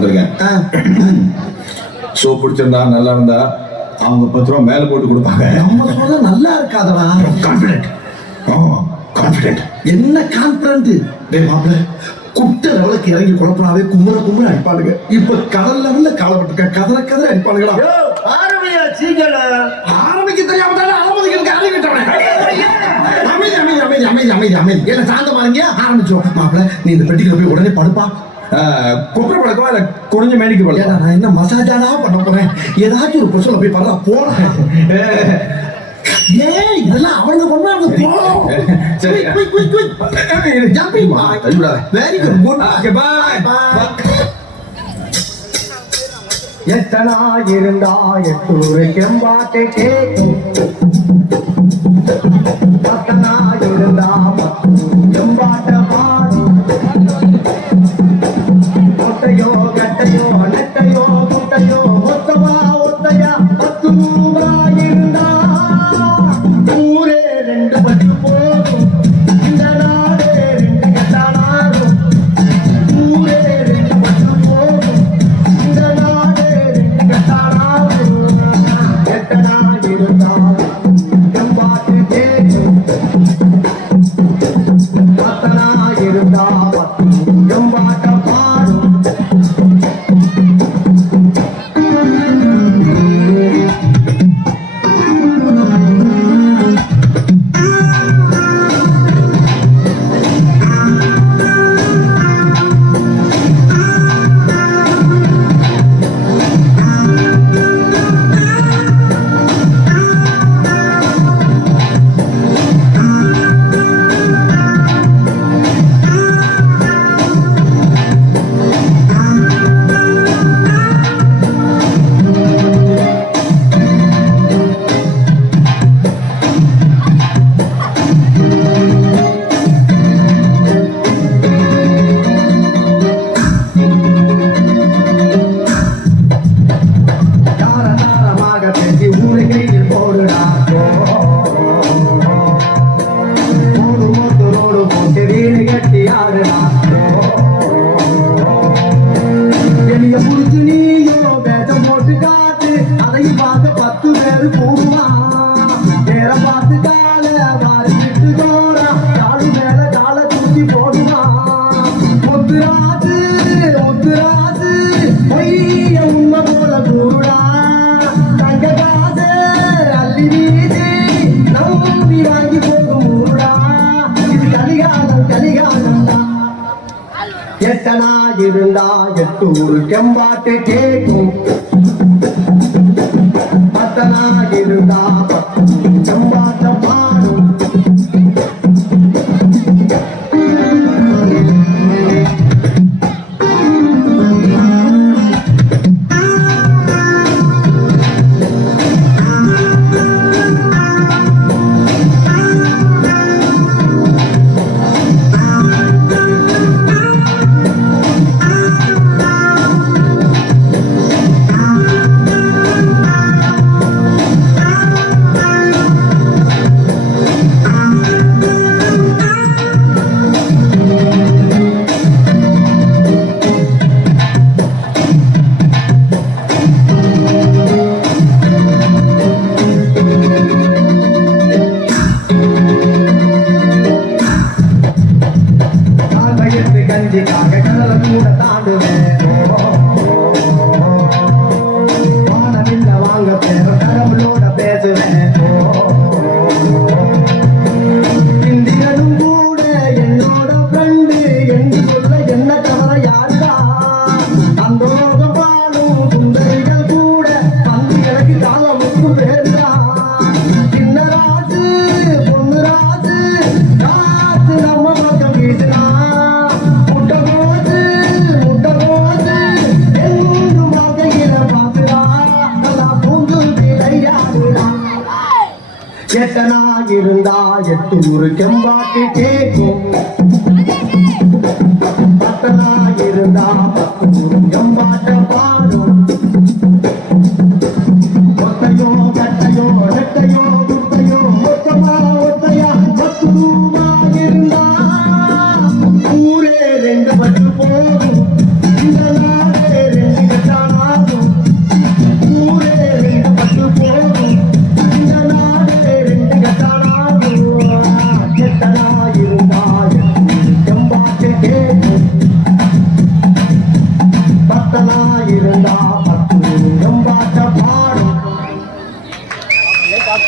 வந்திருக்கேன். ஷோ பிடிச்சிருந்தா நல்லா இருந்தா அவங்க 10 ரூபா மேல போட்டு கொடுப்பாங்க. நம்ம சொல்ல நல்லா இருக்காதடா. கான்ஃபிடென்ட். கான்ஃபிடென்ட். என்ன கான்ஃபிடென்ட்? டேய் மாப்ள, குட்ட லெவலுக்கு இறங்கி குழப்பனாவே கும்பர அடிப்பாளுங்க. இப்ப கடல் லெவல்ல காலப்பட்டிருக்க கதற அடிப்பாளுங்களா. ஆரம்பியா சீக்கிரம். ஆரம்பிக்க தெரியாம அனுமதிகளுக்கு அறிவிட்டவனே. அமைதி. என்ன சாந்தமா இருங்க, ஆரம்பிச்சோம். மாப்ள, நீ இந்த பெட்டிக்குள்ள போய் உடனே படுப்பா. குப்புற பழக்கமா இல்ல குடிஞ்ச மேனிக்கு பழக்கம்? நான் என்ன மசாஜானா பண்ண போறேன்? ஏதாச்சும் ஒரு பொருளை போய் படுறா போறேன். ஏய், இதெல்லாம் அவங்க பண்ணாங்க. போ சரி, jumping very good. Okay, bye. எத்தனா இருந்தா எட்டூரு கெம்பாட்டை கேட்கும். பத்தனா இருந்தா கெம்பாட்ட பாடும். ஒட்டையோ கட்டையோ நெட்டையோ குட்டையோ ஒத்தையா 10 ரூபாய் இருந்தா ஊரே 2 பட்டு போகும். இந்த நாடே 2 கட்டானாகும். ஊரே 2 பட்டு போகும். இந்த நாடே 2 கட்டானாகும். எத்தனா இருந்தா கம்பாட்டு கேட்கும். பத்தனா இருந்தா கம்பாட்ட பாடும். எத்தனா இருந்தா எட்டூரு கெம்பாட்டு கேட்கும். பத்தனா இருந்தா 10 கெம்பாட்ட பாடும். கஞ்சிக்காக கடலை கூட தாண்டுவேன். வானமில்ல வாங்க பேர கடவுளோட பேசுவேன். இந்தியனும் கூட என்னோட ஃப்ரெண்டு என்று சொல்ல என்ன தவிர யாருடா? அந்த பாலும் சுந்தரிகள் கூட வந்து எனக்கு காலமுக்கு பேருடா. சின்ன ராசு பொண்ணு ராசு ராசு நம்ம பக்கம் வீசுனா. எத்தனா இருந்தா எட்டூரு கெம்பாட்டு கேட்கும். பத்தனா இருந்தா 10 கெம்பாட்ட பாடும். ஒத்தையோ கட்டையோ நெட்டையோ குட்டையோ ஒத்தையா 10 ரூபாய் இருந்தா ஊரே 2 பட்டு போகும். இந்த நாடே ஒத்தனா இருந்தா